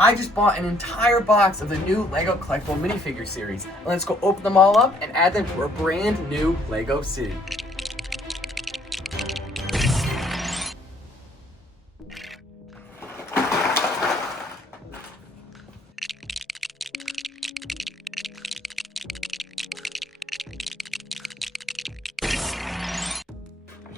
I just bought an entire box of the new LEGO collectible minifigure series. Let's go open them all up and add them to our brand new LEGO city.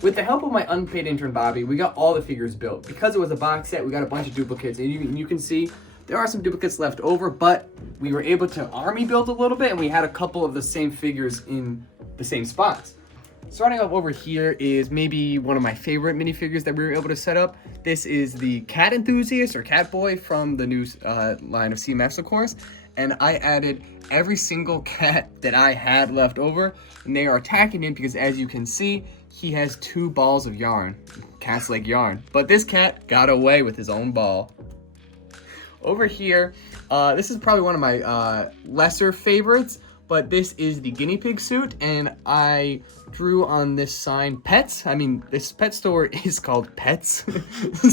With the help of my unpaid intern Bobby, we got all the figures built. Because it was a box set, we got a bunch of duplicates, and you can see there are some duplicates left over, but we were able to army build a little bit, and we had a couple of the same figures in the same spots. Starting up over here is maybe one of my favorite minifigures that we were able to set up. This is the cat enthusiast or cat boy from the new line of CMFs, of course. And I added every single cat that I had left over, and they are attacking him because, as you can see, he has 2 balls of yarn. Cats like yarn. But this cat got away with his own ball. Over here, this is probably one of my lesser favorites, but this is the guinea pig suit, and I drew on this sign Pets. I mean, this pet store is called Pets.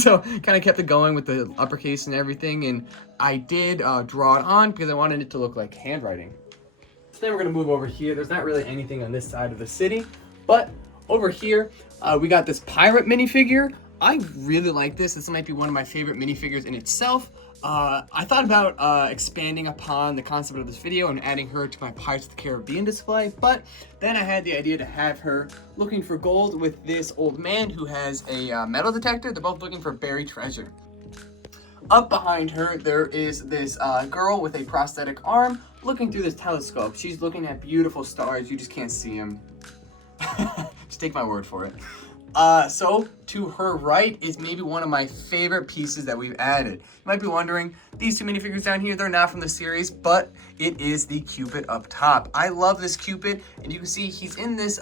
So kind of kept it going with the uppercase and everything, and I did draw it on because I wanted it to look like handwriting. So then we're gonna move over here. There's not really anything on this side of the city, but over here, we got this pirate minifigure. I really like this. This might be one of my favorite minifigures in itself. I thought about expanding upon the concept of this video and adding her to my Pirates of the Caribbean display, but then I had the idea to have her looking for gold with this old man who has a metal detector. They're both looking for buried treasure. Up behind her, there is this girl with a prosthetic arm looking through this telescope. She's looking at beautiful stars. You just can't see them. Just take my word for it. So to her right is maybe one of my favorite pieces that we've added. You might be wondering, these 2 minifigures down here, they're not from the series, but it is the Cupid up top. I love this Cupid, and you can see he's in this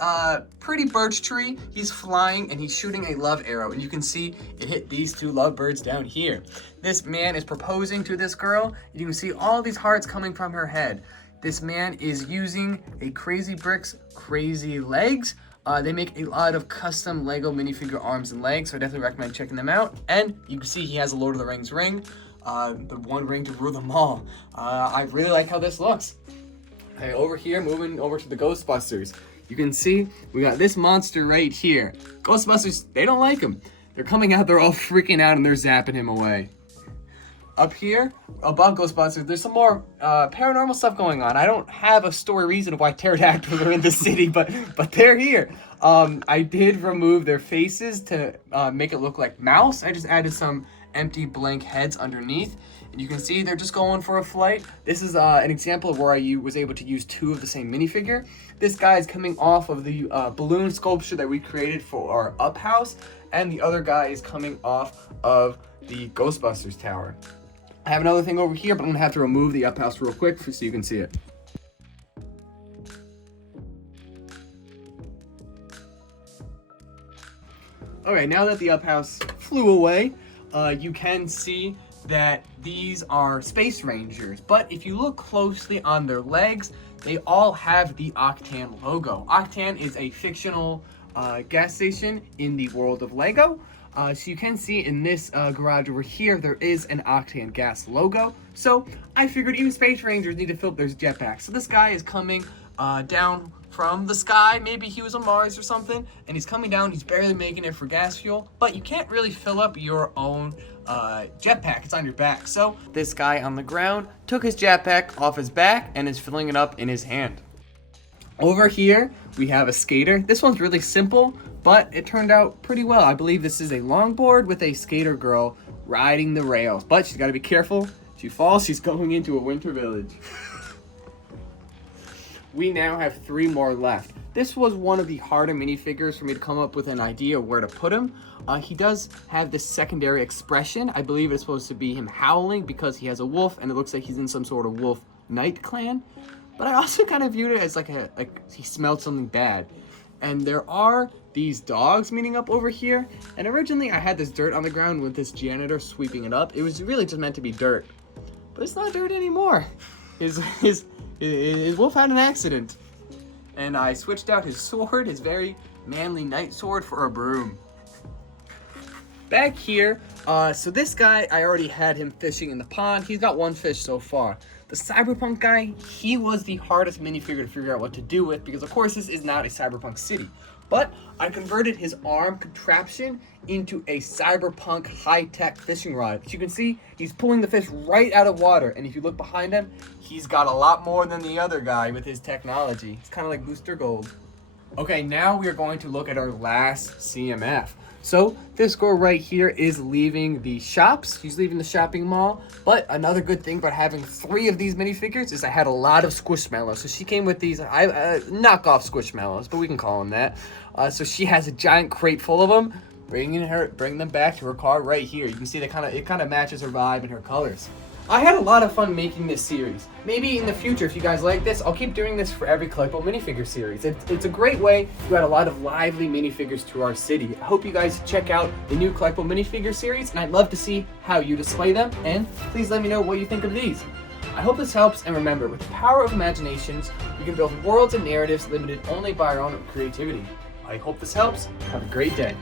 pretty birch tree. He's flying and he's shooting a love arrow, and you can see it hit these 2 lovebirds down here. This man is proposing to this girl, and you can see all these hearts coming from her head. This man is using a Crazy Bricks Crazy Legs. They make a lot of custom LEGO minifigure arms and legs, so I definitely recommend checking them out. And you can see he has a Lord of the Rings ring, the one ring to rule them all. I really like how this looks. Okay, over here, moving over to the Ghostbusters. You can see we got this monster right here. Ghostbusters, they don't like him. They're coming out, they're all freaking out, and they're zapping him away. Up here, above Ghostbusters, there's some more paranormal stuff going on. I don't have a story reason of why pterodactyls are in the city, but they're here. I did remove their faces to make it look like mouse. I just added some empty blank heads underneath. And you can see they're just going for a flight. This is an example of where I was able to use 2 of the same minifigure. This guy is coming off of the balloon sculpture that we created for our up house, and the other guy is coming off of the Ghostbusters tower. I have another thing over here, but I'm gonna have to remove the up house real quick so you can see it. Okay, now that the up house flew away, you can see that these are Space Rangers. But if you look closely on their legs, they all have the Octan logo. Octan is a fictional gas station in the world of LEGO. So you can see in this garage over here, there is an Octan gas logo. So I figured even Space Rangers need to fill up their jetpacks. So this guy is coming down from the sky. Maybe he was on Mars or something. And he's coming down, he's barely making it for gas fuel. But you can't really fill up your own jetpack, it's on your back. So this guy on the ground took his jetpack off his back and is filling it up in his hand. Over here, we have a skater. This one's really simple, but it turned out pretty well. I believe this is a longboard with a skater girl riding the rails, but she's got to be careful. If she falls, she's going into a winter village. We now have 3 more left. This was one of the harder minifigures for me to come up with an idea of where to put him. He does have this secondary expression. I believe it's supposed to be him howling because he has a wolf, and it looks like he's in some sort of wolf night clan. But I also kind of viewed it as like he smelled something bad. And there are these dogs meeting up over here. And originally I had this dirt on the ground with this janitor sweeping it up. It was really just meant to be dirt. But it's not dirt anymore. His wolf had an accident. And I switched out his sword, his very manly knight sword, for a broom. Back here, so this guy, I already had him fishing in the pond. He's got one fish so far. The cyberpunk guy, he was the hardest minifigure to figure out what to do with because, of course, this is not a cyberpunk city. But I converted his arm contraption into a cyberpunk high-tech fishing rod. As you can see, he's pulling the fish right out of water. And if you look behind him, he's got a lot more than the other guy with his technology. It's kind of like Booster Gold. Okay, now we are going to look at our last CMF. So this girl right here is leaving the shops. She's leaving the shopping mall. But another good thing about having 3 of these minifigures is I had a lot of Squishmallows. So she came with these knockoff Squishmallows, but we can call them that. So she has a giant crate full of them. Bring them back to her car right here. You can see it kind of matches her vibe and her colors. I had a lot of fun making this series. Maybe in the future, if you guys like this, I'll keep doing this for every collectible minifigure series. It's a great way to add a lot of lively minifigures to our city. I hope you guys check out the new collectible minifigure series, and I'd love to see how you display them, and please let me know what you think of these. I hope this helps, and remember, with the power of imaginations, we can build worlds and narratives limited only by our own creativity. I hope this helps. Have a great day.